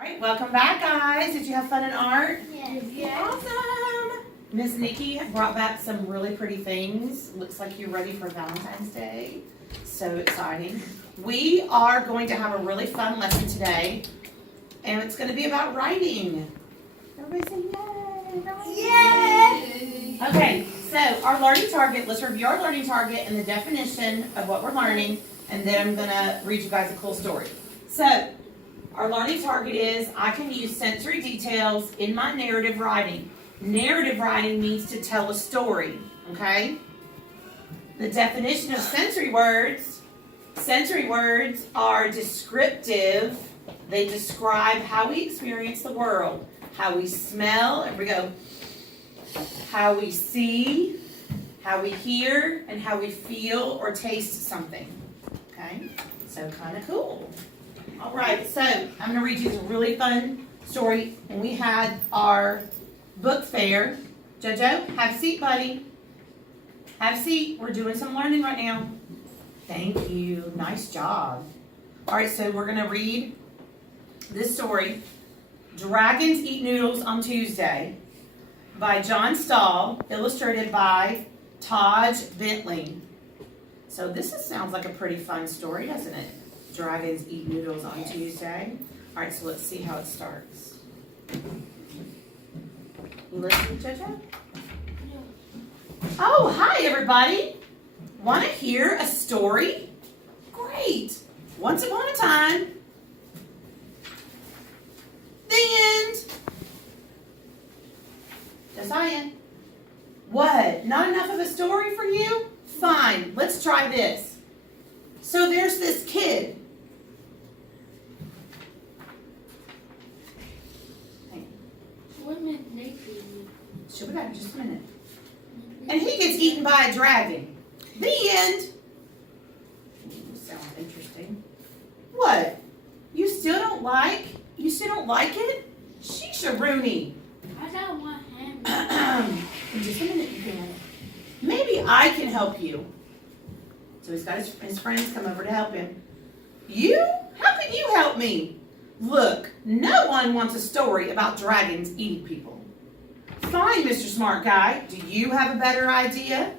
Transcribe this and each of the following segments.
All right, welcome back, guys. Did you have fun in art? Yes. Awesome. Miss Nikki brought back some really pretty things. Looks like you're ready for Valentine's Day. So exciting. We are going to have a really fun lesson today, and it's going to be about writing. Everybody say yay! Yay! Okay, so our learning target, let's review our learning target and the definition of what we're learning, and then I'm going to read you guys a cool story. So, our learning target is I can use sensory details in my narrative writing. Narrative writing means to tell a story, okay? The definition of sensory words are descriptive. They describe how we experience the world, how we smell, and we go, how we see, how we hear, and how we feel or taste something, okay? So kind of cool. All right, so I'm going to read you a really fun story. And we had our book fair. Jojo, have a seat, buddy. Have a seat. We're doing some learning right now. Thank you. Nice job. All right, so we're going to read this story, Dragons Eat Noodles on Tuesday, by John Stahl, illustrated by Todd Bentley. So this sounds like a pretty fun story, doesn't it? Dragons eat noodles on Tuesday. All right, so let's see how it starts. You listening, JoJo? Oh, hi, everybody. Want to hear a story? Great. Once upon a time. The end. Josiah. What? Not enough of a story for you? Fine. Let's try this. So there's this kid. She'll be back in just a minute. And he gets eaten by a dragon. The end. Sounds interesting. What? You still don't like it? Sheesha Rooney. I don't want him. In just a minute you can. Maybe I can help you. So he's got his friends come over to help him. You? How can you help me? Look, no one wants a story about dragons eating people. Fine, Mr. Smart Guy. Do you have a better idea?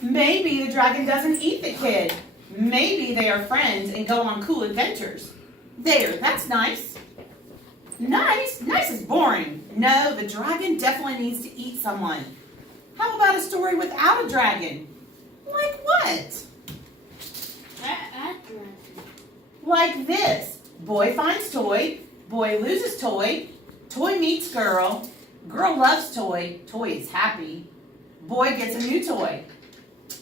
Maybe the dragon doesn't eat the kid. Maybe they are friends and go on cool adventures. There, that's nice. Nice? Nice is boring. No, the dragon definitely needs to eat someone. How about a story without a dragon? Like what? Like this. Boy finds toy. Boy loses toy. Toy meets girl. Girl loves toy. Toy is happy. Boy gets a new toy.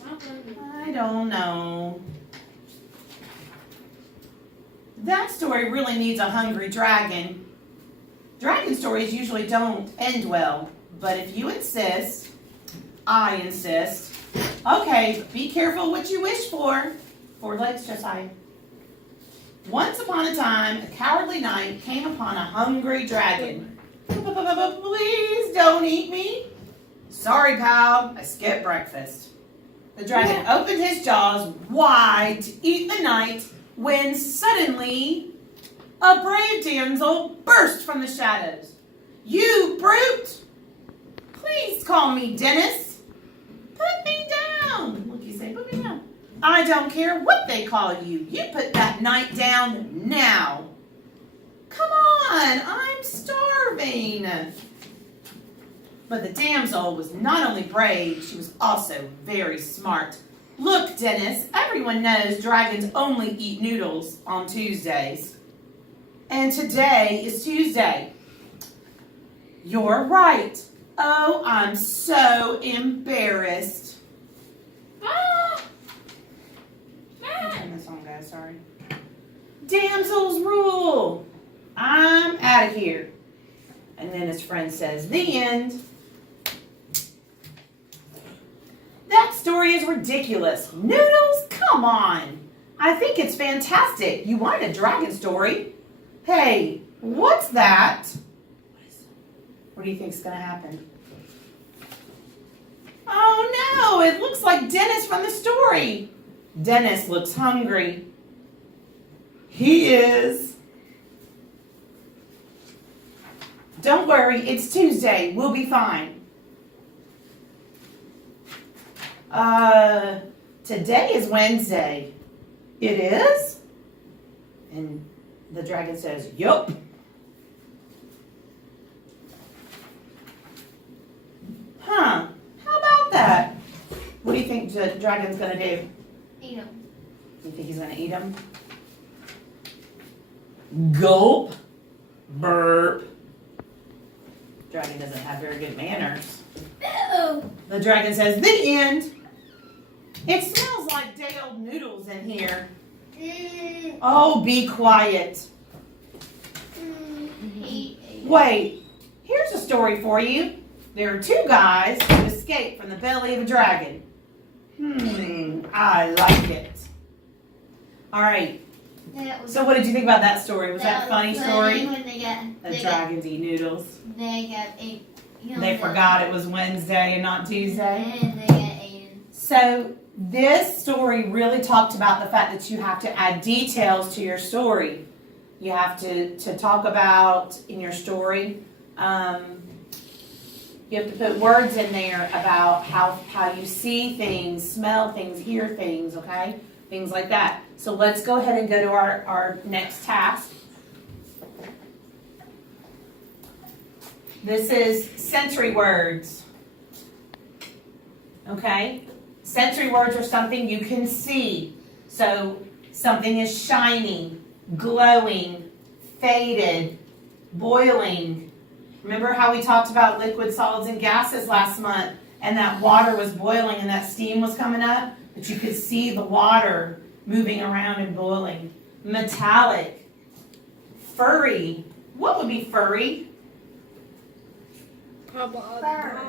I don't know. That story really needs a hungry dragon. Dragon stories usually don't end well. But if you insist, I insist. Okay, but be careful what you wish for. 4 legs, Josiah. Once upon a time, a cowardly knight came upon a hungry dragon. Please don't eat me. Sorry, pal, I skipped breakfast. The dragon opened his jaws wide to eat the knight when suddenly a brave damsel burst from the shadows. You brute! Please call me Dennis. Put me down. Look, you say, put me down. I don't care what they call you. You put that knight down now. Come on, I'm starving. But the damsel was not only brave, she was also very smart. Look, Dennis, everyone knows dragons only eat noodles on Tuesdays. And today is Tuesday. You're right. Oh, I'm so embarrassed. Turn this on, guys, sorry. Damsels rule. I'm out of here. And then his friend says, the end. That story is ridiculous. Noodles? Come on. I think it's fantastic. You wanted a dragon story. Hey, what's that? What do you think's going to happen? Oh no, it looks like Dennis from the story. Dennis looks hungry. He is. Don't worry, it's Tuesday. We'll be fine. Today is Wednesday. It is? And the dragon says, yup. Huh. How about that? What do you think the dragon's going to do? Eat 'em. You think he's going to eat them? Gulp. Burp. Dragon doesn't have very good manners. Ew. The dragon says, the end. It smells like day-old noodles in here. Oh, be quiet. He ate. Wait, here's a story for you. There are two guys who escaped from the belly of a dragon. I like it. All right. That was So what did you think about that story? Was that a funny story? When they got, The dragons eat noodles. they got ate. You know, They forgot it was Wednesday and not Tuesday. And they got eaten. So this story really talked about the fact that you have to add details to your story. You have to talk about in your story. You have to put words in there about how you see things, smell things, hear things, okay? Things like that. So let's go ahead and go to our next task. This is sensory words. Okay? Sensory words are something you can see. So something is shiny, glowing, faded, boiling. Remember how we talked about liquid, solids, and gases last month, and that water was boiling and that steam was coming up, but you could see the water moving around and boiling. Metallic, furry. What would be furry? Fur.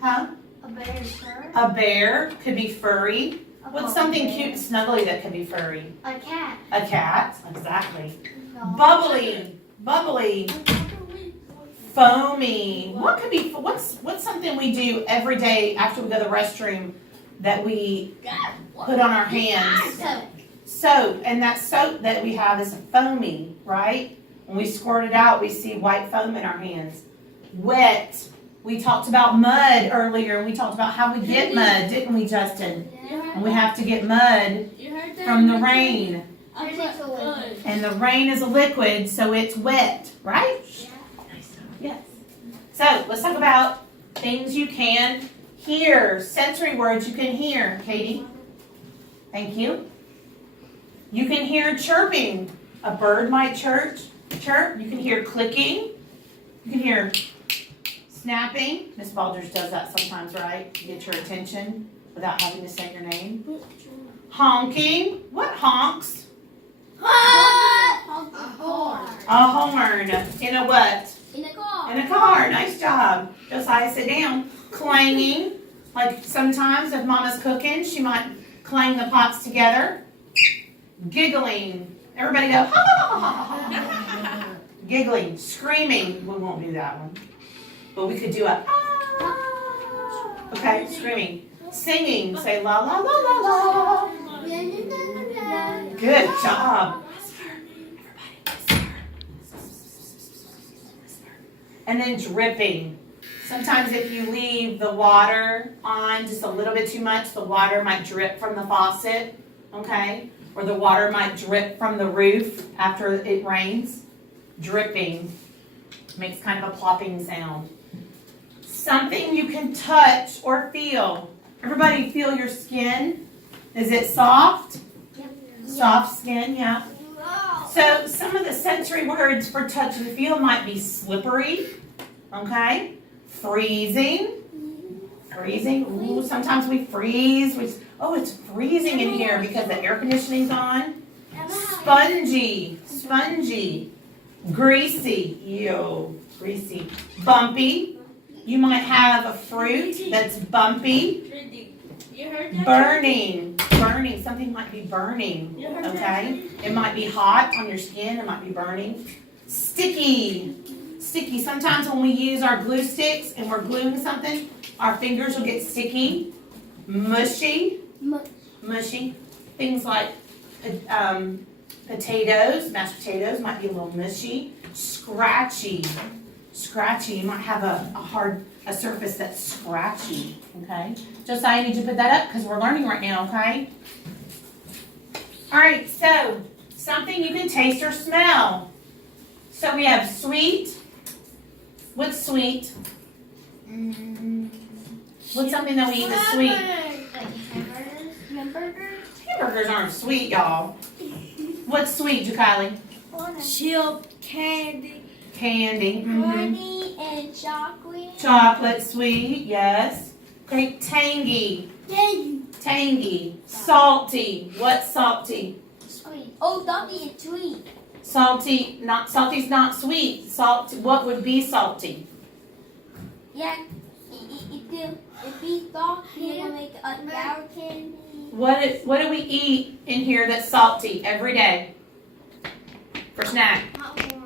Huh? A bear's fur. A bear could be furry. A What's polar something bear. cute and snuggly that could be furry? A cat. A cat, exactly. No. Bubbly, bubbly, foamy. What could be? What's something we do every day after we go to the restroom that we put on our hands? So, Soap, and that soap that we have is foamy, right? When we squirt it out, we see white foam in our hands. Wet. We talked about mud earlier. We talked about how we get mud, didn't we, Justin? And we have to get mud from the rain. And the rain is a liquid, so it's wet, right? Yes. So let's talk about things you can hear. Sensory words you can hear. Katie. Thank you. You can hear chirping. A bird might chirp. You can hear clicking. You can hear snapping. Miss Baldridge does that sometimes, right? To get your attention without having to say your name. Honking. What honks? a horn. A horn. In a what? In a car. In a car. Nice job. Josiah, sit down. Clanging. Like sometimes if Mama's cooking, she might clang the pots together. Giggling. Everybody go, ha ha ha ha. Giggling. Screaming. We won't do that one. But we could do a ah. Okay, screaming. Singing. Say la la la la la. Good job. And then dripping. Sometimes if you leave the water on just a little bit too much, the water might drip from the faucet, okay? Or the water might drip from the roof after it rains. Dripping makes kind of a plopping sound. Something you can touch or feel. Everybody feel your skin? Is it soft? Soft skin, yeah. So some of the sensory words for touch and feel might be slippery, okay? Freezing. Freezing. Ooh, sometimes we freeze. It's freezing in here because the air conditioning's on. Spongy. Spongy. Greasy. Ew. Greasy. Bumpy. You might have a fruit that's bumpy. Burning. Burning. Something might be burning. Okay? It might be hot on your skin. It might be burning. Sticky. Sticky. Sometimes when we use our glue sticks and we're gluing something, our fingers will get sticky. Mushy. Mushy. Things like Potatoes, mashed potatoes might be a little mushy. Scratchy. Scratchy, you might have a surface that's scratchy, okay? Josiah, I need you to put that up because we're learning right now, okay? All right, so something you can taste or smell. So we have sweet. What's sweet? What's something that we eat that's sweet? Like hamburgers. Hamburgers. Hamburgers aren't sweet, y'all. What's sweet, Kylie? Chip, candy. Candy. Honey and chocolate. Chocolate, sweet, yes. Okay, tangy. Tangy. Salty. What's salty? Sweet. Oh, salty is sweet. Salty, salty's not sweet. Salt, what would be salty? Yeah, it be salty and make a sour candy. What do we eat in here that's salty every day? For snack?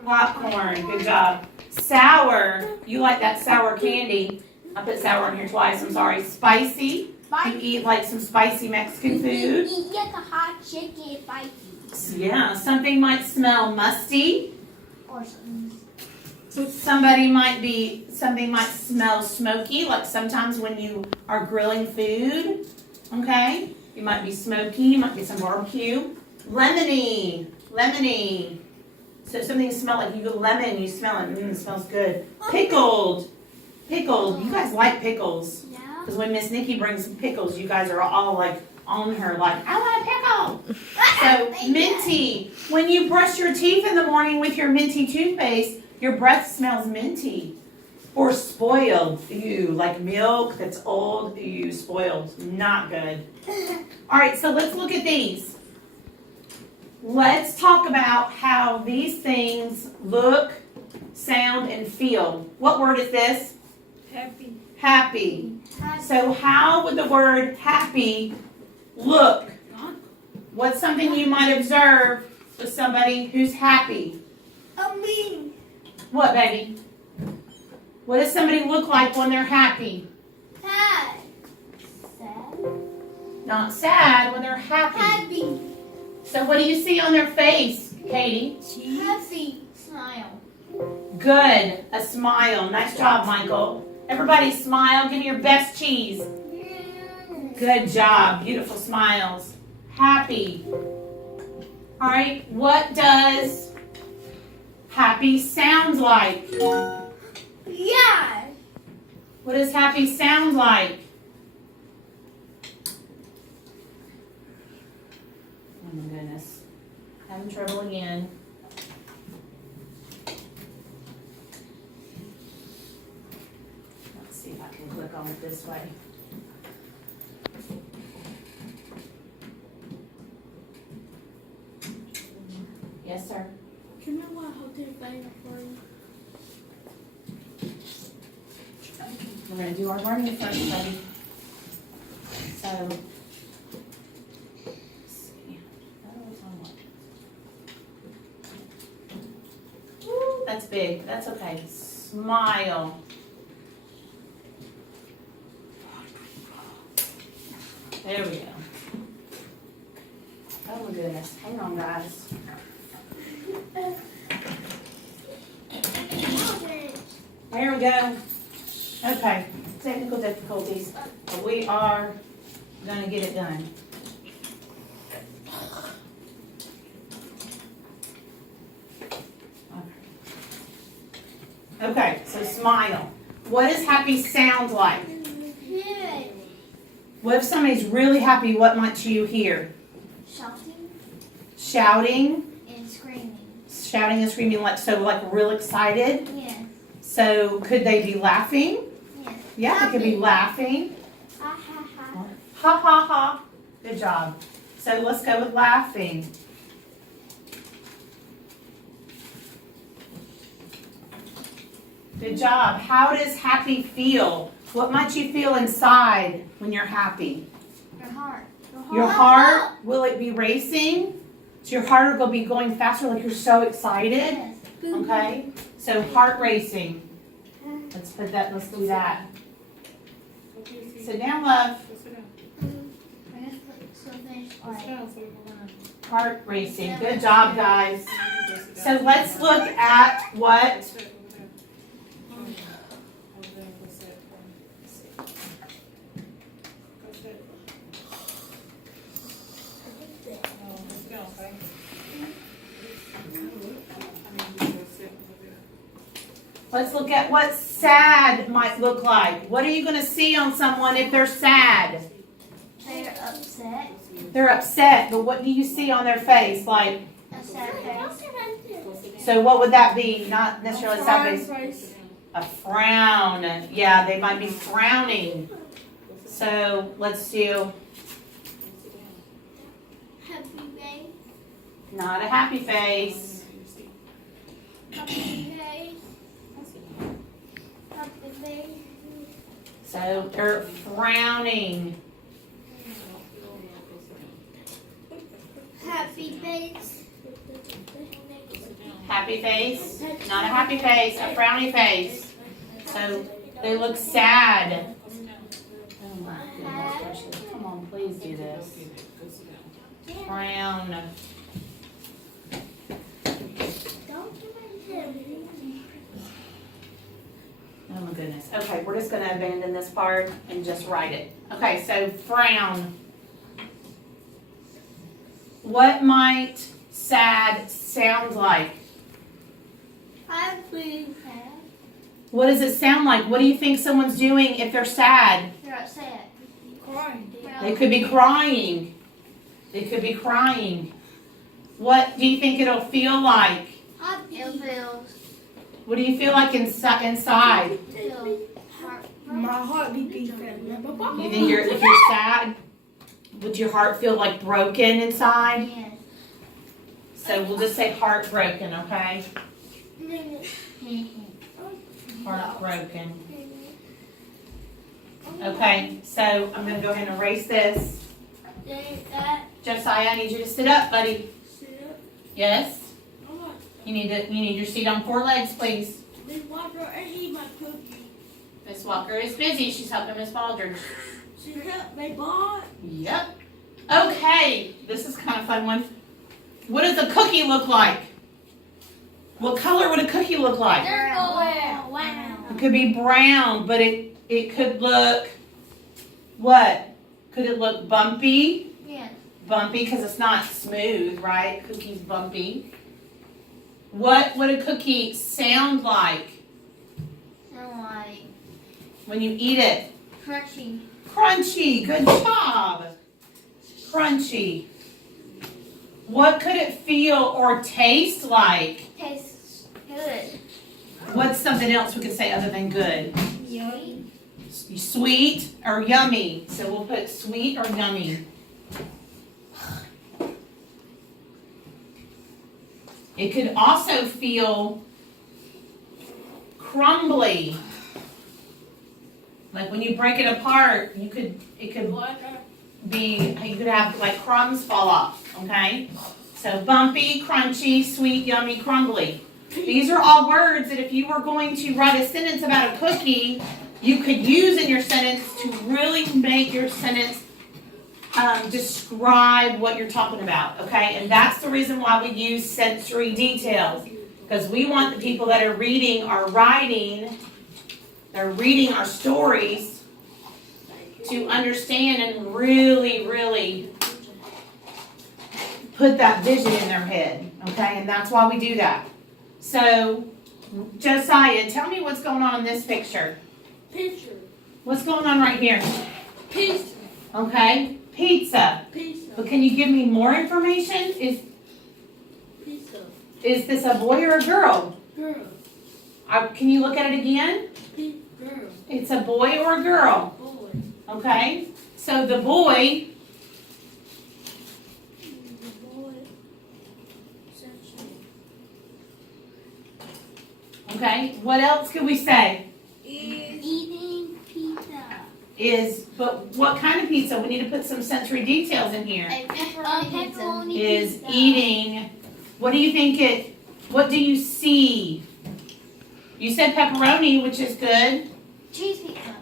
Popcorn, good job. Sour, you like that sour candy. I put sour in here twice, I'm sorry. Spicy, you eat like some spicy Mexican food. Eat like a hot chicken spicy. Yeah, something might smell musty. Or something. Something might smell smoky, like sometimes when you are grilling food, okay? You might be smoky, you might get some barbecue. Lemony. So something smell like you go lemon, you smell it, it smells good. Pickled. You guys like pickles. Yeah. Because when Miss Nikki brings some pickles, you guys are all like on her like, I want a pickle. So minty. When you brush your teeth in the morning with your minty toothpaste, your breath smells minty. Or spoiled. Ew, like milk that's old. Ew, spoiled. Not good. All right, so let's look at these. Let's talk about how these things look, sound, and feel. What word is this? Happy. Happy. So how would the word happy look? What's something you might observe with somebody who's happy? Me. What, baby? What does somebody look like when they're happy? Sad. Sad. Not sad, when they're happy. Happy. So what do you see on their face, Katie? Happy. Smile. Good. A smile. Nice job, Michael. Everybody smile. Give me your best cheese. Good job. Beautiful smiles. Happy. All right. What does happy sound like? Yeah. What does happy sound like? Oh my goodness. Having trouble again. Let's see if I can click on it this way. Yes, sir. Can I hold this thing for you? We're going to do our learning first, buddy. So, let's see. Woo, that's big. That's okay. Smile. There we go. Oh my goodness. Hang on, guys. There we go. Okay, technical difficulties, but we are going to get it done. Okay, so smile. What does happy sound like? Good. What if somebody's really happy? What might you hear? Shouting Shouting. and screaming. Shouting and screaming, like real excited. Yes. So could they be laughing? Yes. Yeah, they could be laughing. Ha ha ha. Ha ha ha. Good job. So let's go with laughing. Good job. How does happy feel? What might you feel inside when you're happy? Your heart. Your heart, will it be racing? So your heart will be going faster like you're so excited? Yes. Okay? So heart racing. Let's do that. Sit down, love. So finish. Alright. Heart racing. Good job, guys. So let's look at what sad might look like. What are you going to see on someone if they're sad? They're upset. They're upset, but what do you see on their face? Like, A sad face. so what would that be? Not necessarily a sad face. A frown. Yeah, they might be frowning. So let's do Happy face. not a happy face. Happy face. Happy face. So they're frowning. Happy face. Happy face. Not a happy face, a frowny face. So they look sad. Oh my goodness, Ashley. Come on, please do this. Frown. Oh my goodness. Okay, we're just going to abandon this part and just write it. Okay, so frown. What might sad sound like? Happy face. What does it sound like? What do you think someone's doing if they're sad? They're upset. Crying. They could be crying. They could be crying. What do you think it'll feel like? It feels. What do you feel like inside? My heart beating. You think if you're sad, would your heart feel like broken inside? Yes. So we'll just say heartbroken, okay? Heartbroken. Okay, so I'm going to go ahead and erase this. Josiah, I need you to sit up, buddy. Yes? You need your seat on 4 legs, please. Miss Walker, I need my cookie. Miss Walker is busy. She's helping Miss Baldridge. She helped my ball. Yep. Okay, this is kind of a fun one. What does a cookie look like? What color would a cookie look like? Wow. It could be brown, but it could look, what? Could it look bumpy? Yes. Bumpy because it's not smooth, right? Cookie's bumpy. What would a cookie sound like Sound like when you eat it? crunchy. Crunchy. Good job. Crunchy. What could it feel or taste like? Tastes good. What's something else we could say other than good? Yummy. Sweet or yummy. So we'll put sweet or yummy. It could also feel crumbly. Like when you break it apart, you could have like crumbs fall off, okay? So bumpy, crunchy, sweet, yummy, crumbly. These are all words that if you were going to write a sentence about a cookie, you could use in your sentence to really make your sentence describe what you're talking about, okay? And that's the reason why we use sensory details, because we want the people that are reading our writing, they're reading our stories, to understand and really, really put that vision in their head, okay? And that's why we do that. So, Josiah, tell me what's going on in this picture. Picture. What's going on right here? Pizza. Okay, pizza. Pizza. But can you give me more information? Pizza. Is this a boy or a girl? Girl. Can you look at it again? Girl. It's a boy or a girl? Boy. Okay, so the boy, okay, what else could we say? Eating pizza. But what kind of pizza? We need to put some sensory details in here. A pepperoni pizza. Is eating, what do you think what do you see? You said pepperoni, which is good. Cheese pizza.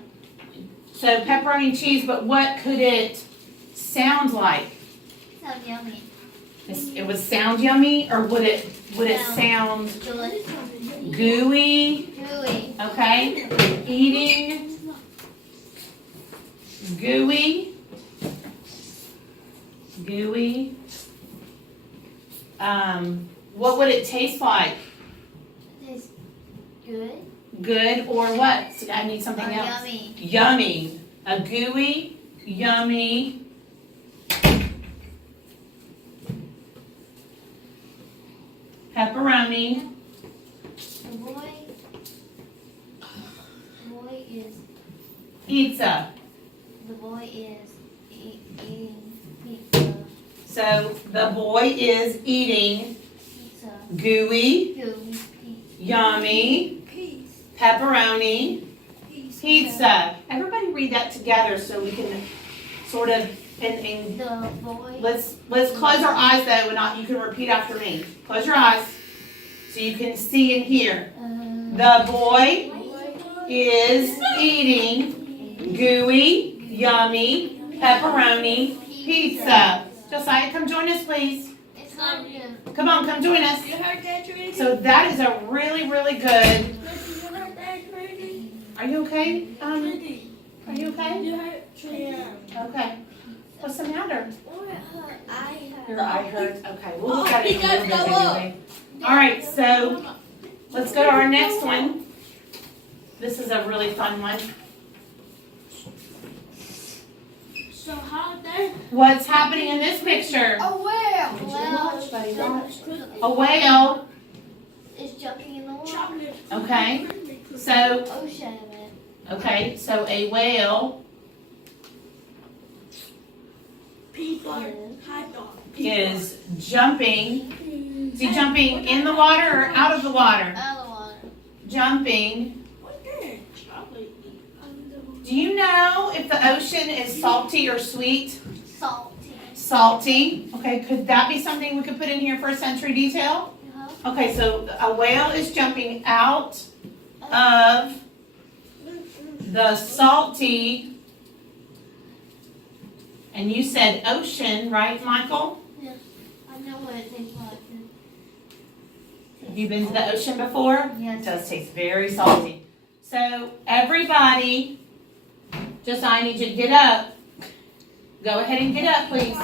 So pepperoni and cheese, but what could it sound like? Sounds yummy. It would sound yummy, or would it sound gooey? Gooey. Okay. Eating gooey. Gooey. What would it taste like? Tastes good. Good or what? So I need something else. Yummy. Yummy. A gooey, yummy. Pepperoni. The boy is. Pizza. The boy is eating pizza. So the boy is eating Pizza. gooey, Gooey. yummy, pepperoni, pizza. Everybody read that together so we can sort of and The boy. let's close our eyes though, and not, you can repeat after me. Close your eyes so you can see and hear. The boy is eating gooey, yummy, pepperoni, pizza. Josiah, come join us, please. It's not good. Come on, come join us. You heard that, Trinity? So that is a really, really good. You heard that, Trinity? Are you okay? Trinity. Are you okay? You heard Trinity? Okay. What's the matter? I Your eye hurts. Okay, we'll look at Oh, it in a little bit go up. anyway. All right, so let's go to our next one. This is a really fun one. So how they? What's happening in this picture? Oh well. Would you watch, buddy? Watch. A whale. It's jumping in the water. Chocolate. Okay. So, Ocean. okay, so a whale People. Hot dog. is jumping. Is he jumping in the water or out of the water? Out of the water. Jumping. What the? Chocolate. Do you know if the ocean is salty or sweet? Salty. Salty. Okay, could that be something we could put in here for a sensory detail? Okay, so a whale is jumping out of the salty, and you said ocean, right, Michael? I know what it tastes like. Have you been to the ocean before? Yes. It does taste very salty. So everybody, I need you to get up. Go ahead and get up, please.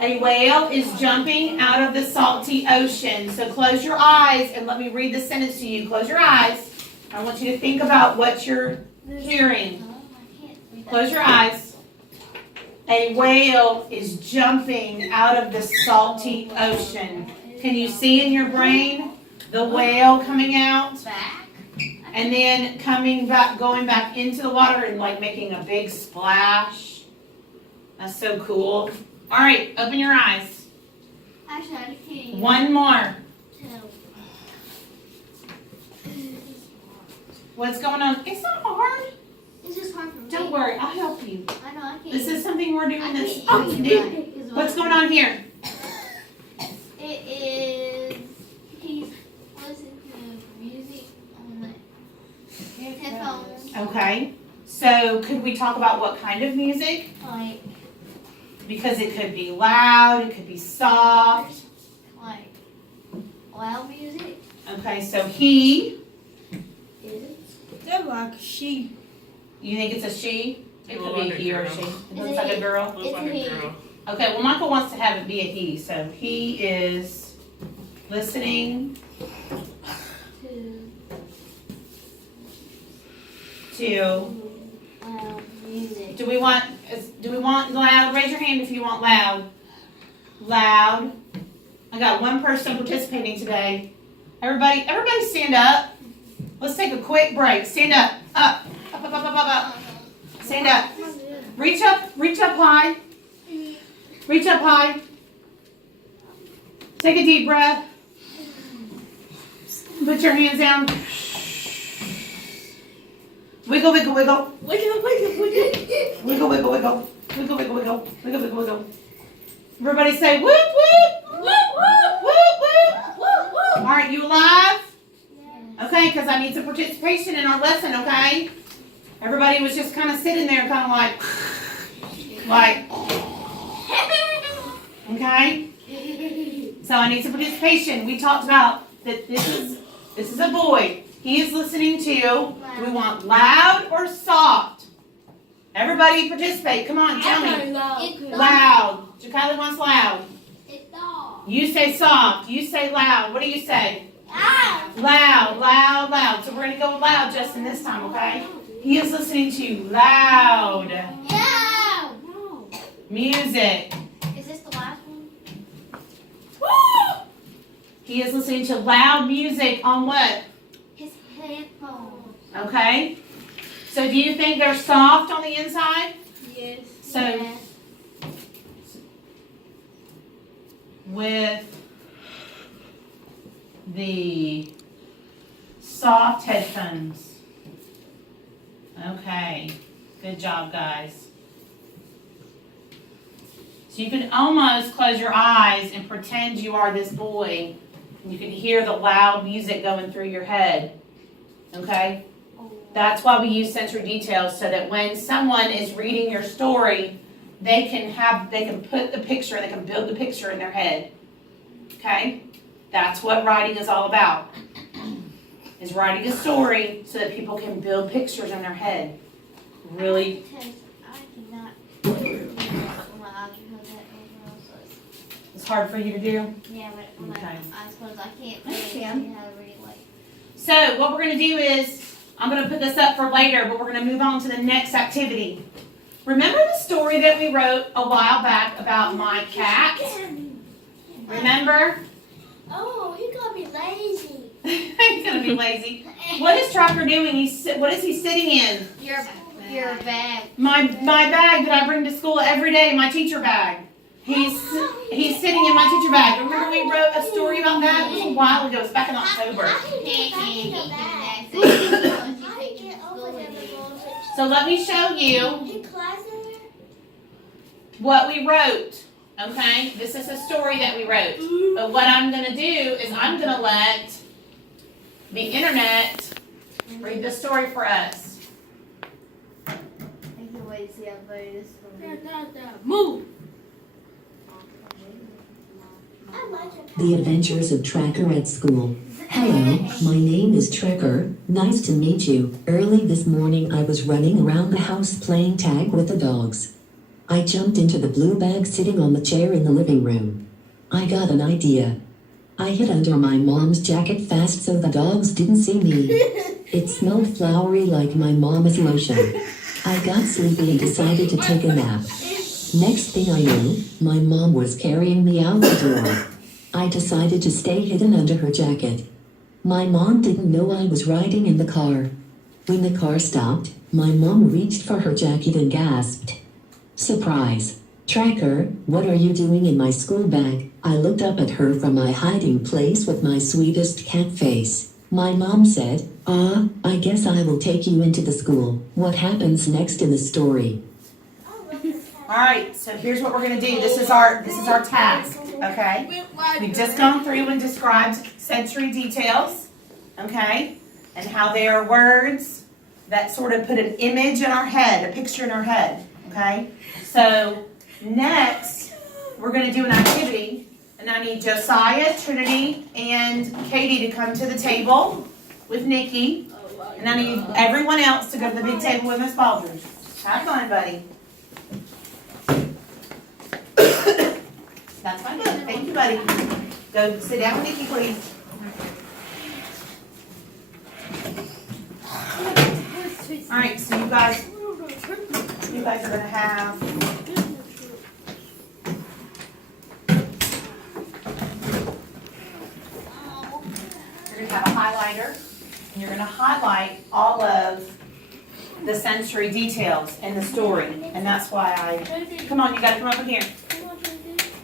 A whale is jumping out of the salty ocean. So close your eyes and let me read the sentence to you. Close your eyes. I want you to think about what you're hearing. I can't read that. Close your eyes. A whale is jumping out of the salty ocean. Can you see in your brain the whale coming out Back. and then coming back, going back into the water and like making a big splash? That's so cool. All right, open your eyes. Actually, I can't. One more. Tell. What's going on? It's not hard. It's just hard for me. Don't worry, I'll help you. I know I can't. This is something we're doing I that's can't often even do. read it. What's going on here? It is. He's listening to music on the headphones. Okay. So could we talk about what kind of music? Like Because it could be loud, it could be soft. loud music. Okay, so he, Is it? They're like sheep. you think it's a she? It could Looks be a like a he or a girl. she. It Is looks it like a he? girl. Looks It's like a a he. girl. Okay, well Michael wants to have it be a he, so he is listening to. Loud music. Do we want loud? Raise your hand if you want loud. Loud. I got one person participating today. Everybody stand up. Let's take a quick break. Stand up. Up. Up, up, up, up, up, up. Stand up. Reach up high. Reach up high. Take a deep breath. Put your hands down. Wiggle, wiggle, wiggle. Wiggle, wiggle, wiggle. Wiggle, wiggle, wiggle. Wiggle, wiggle, wiggle. Wiggle, wiggle, wiggle. Everybody say whoop, whoop. Whoop, whoop. Whoop, whoop. Whoop, whoop. All right, you alive? Yeah. Okay, because I need some participation in our lesson, okay? Everybody was just kind of sitting there kind of like, Okay? So I need some participation. We talked about that this is a boy. He is listening to, do we want loud or soft? Everybody participate. Come on, tell me. Loud. Jakayla wants loud. You say soft. You say loud. What do you say? Loud, loud, loud. So we're going to go loud, Justin, this time, okay? He is listening to loud music. Is this the last one? He is listening to loud music on what? His headphones. Okay. So do you think they're soft on the inside? Yes. So Yes. with the soft headphones. Okay. Good job, guys. So you can almost close your eyes and pretend you are this boy. You can hear the loud music going through your head. Okay? That's why we use sensory details, so that when someone is reading your story, they can put the picture, they can build the picture in their head. Okay? That's what writing is all about. Is writing a story so that people can build pictures in their head. Really. I cannot do my eyes are that overall, so It's hard for you to do. yeah, but when Okay. my eyes closed, I can't I really can. have read like. So what we're going to do is, I'm going to put this up for later, but we're going to move on to the next activity. Remember the story that we wrote a while back about my cat? Remember? Oh, he got me lazy. He's going to be lazy. What is Tracker doing? What is he sitting in? Your bag. My bag that I bring to school every day, my teacher bag. He's sitting in my teacher bag. Remember we wrote a story about that? It was a while ago. It was back in October. So let me show you what we wrote. Okay? This is a story that we wrote. But what I'm going to do is I'm going to let the internet read the story for us. I can't wait to see how funny this one is. Move. The Adventures of Tracker at School. Hello, my name is Tracker. Nice to meet you. Early this morning I was running around the house playing tag with the dogs. I jumped into the blue bag sitting on the chair in the living room. I got an idea. I hid under my mom's jacket fast so the dogs didn't see me. It smelled flowery like my mom's lotion. I got sleepy and decided to take a nap. Next thing I knew, my mom was carrying me out the door. I decided to stay hidden under her jacket. My mom didn't know I was riding in the car. When the car stopped, my mom reached for her jacket and gasped. Surprise! Tracker, what are you doing in my school bag? I looked up at her from my hiding place with my sweetest cat face. My mom said, I guess I will take you into the school. What happens next in the story? All right, so here's what we're going to do. This is our task, okay? We've just gone through and described sensory details, okay? And how they are words that sort of put an image in our head, a picture in our head, okay? So next, we're going to do an activity, and I need Josiah, Trinity, and Katie to come to the table with Nikki, and I need everyone else to go to the big table with Miss Baldridge. Have fun, buddy. That's my good. Thank you, buddy. Go sit down with Nikki, please. All right, so you guys are gonna have a highlighter, and you're gonna highlight all of the sensory details in the story, and that's why come on, you gotta come over here.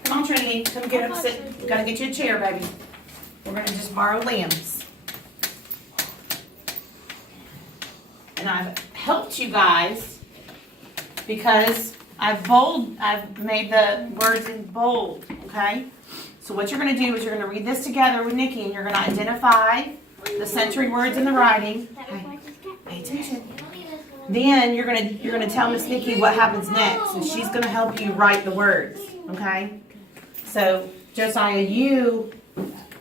Come on, Trinity, come get up, sit. You gotta get you a chair, baby. We're gonna just borrow Liam's. And I've helped you guys because I've made the words in bold, okay? So what you're gonna do is you're gonna read this together with Nikki, and you're gonna identify the sensory words in the writing. Okay. Pay attention. Then you're gonna tell Miss Nikki what happens next, and she's gonna help you write the words, okay? So Josiah, you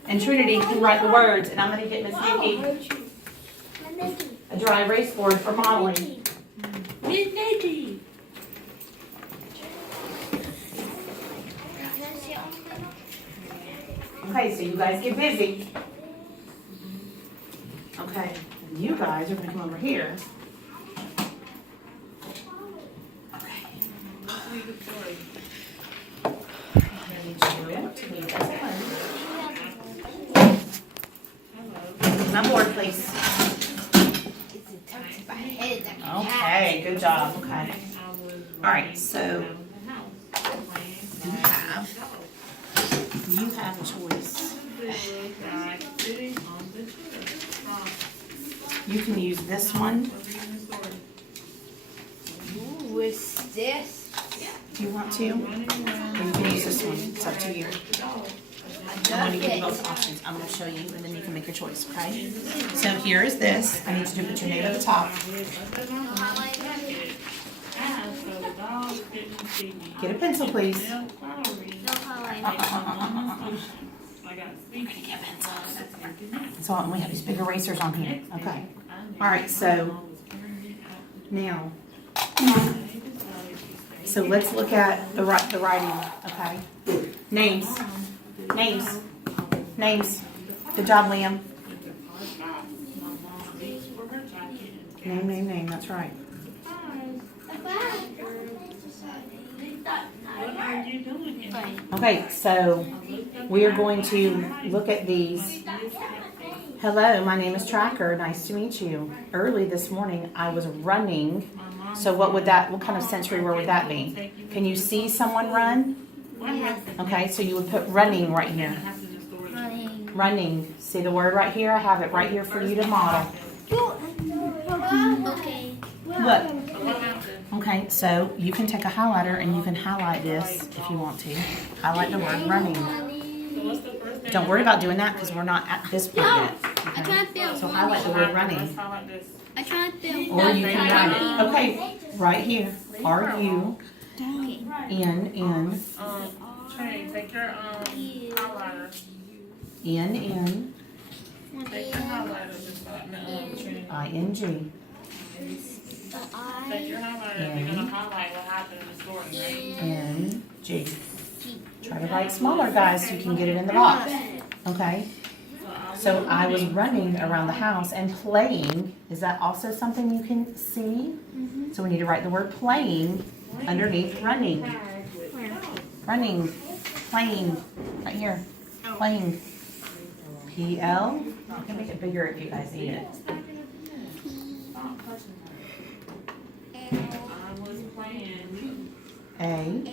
and Trinity can write the words, and I'm gonna get Miss Nikki a dry erase board for modeling. Miss Nikki. Okay, so you guys get busy. Okay, and you guys are gonna come over here. Okay. I need you to leave us alone. My board, please. Okay, good job. Okay. All right, so you have a choice. You can use this one. What's this? Do you want to? Or you can use this one. It's up to you. I'm going to give you both options. I'm going to show you, and then you can make your choice, okay? So here is this. I need you to put your name at the top. Get a pencil, please. No highlight. Get pencils. So we have these big erasers on here. Okay. All right, so now, so let's look at the writing, okay? Names. Names. Names. Good job, Liam. Name. That's right. Okay, so we are going to look at these. Hello, my name is Tracker. Nice to meet you. Early this morning, I was running. So what kind of sensory word would that be? Can you see someone run? Okay, so you would put running right here. Running. See the word right here? I have it right here for you to model. Okay. Look. Okay, so you can take a highlighter and you can highlight this if you want to. Highlight the word running. Don't worry about doing that because we're not at this point yet. I can't feel. So highlight the word running. I can't feel. Or you can write it. Okay, right here. R-U-N-N. Trey, take your highlighter. N-N. Take your highlighter. Trey. I-N-G. Take your highlighter. You're gonna highlight what happened in the story, right? N-G. Try to write smaller, guys, so you can get it in the box. Okay? So I was running around the house and playing. Is that also something you can see? So we need to write the word playing underneath running. Running. Playing. Right here. Playing. P-L. I can make it bigger if you guys need it. I was playing A.